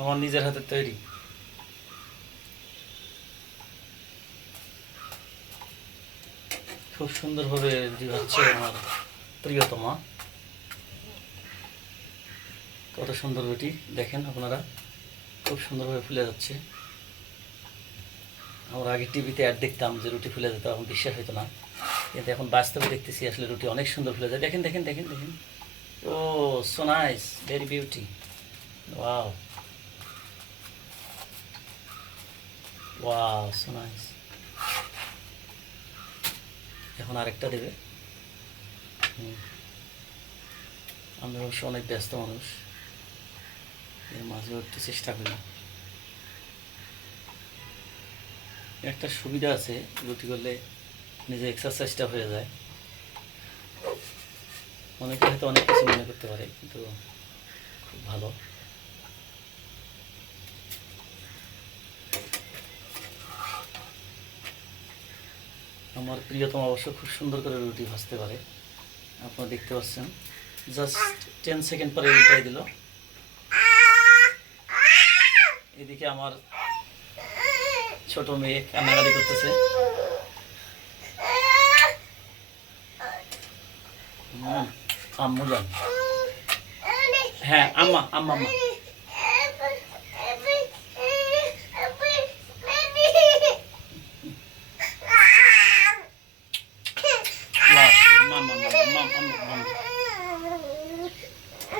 আমার নিজের হাতের তৈরি। খুব সুন্দরভাবে রুটি ভাজছে আমার প্রিয়তমা। কত সুন্দর রুটি দেখেন আপনারা, খুব সুন্দরভাবে ফুলে যাচ্ছে। আমরা আগে টিভিতে অ্যাড দেখতাম যে রুটি ফুলে যেত, এখন বিশ্বাস হতো না, কিন্তু এখন বাস্তবে দেখতেছি আসলে রুটি অনেক সুন্দর ফুলে যায়। দেখেন দেখেন দেখেন দেখেন, oh so nice, very beauty, wow wow, so nice. এখন আরেকটা দেবে। আমি অবশ্য অনেক ব্যস্ত মানুষ, এর মাঝেও একটু চেষ্টা করি। একটা সুবিধা আছে, রুটি করলে নিজে এক্সারসাইজটা হয়ে যায়। অনেকে হয়তো অনেক কিছু মনে করতে পারে, কিন্তু খুব ভালো। আমার প্রিয়তম অবশ্য খুব সুন্দর করে রুটি ভাজতে পারে, আপনারা দেখতে পাচ্ছেন। জাস্ট 10 সেকেন্ড পরে উল্টাই দিল। এদিকে আমার ছোট মেয়ে কান্নাকাটি করতেছে। আম্মু যান, হ্যাঁ আম্মা আম্মা আম্মা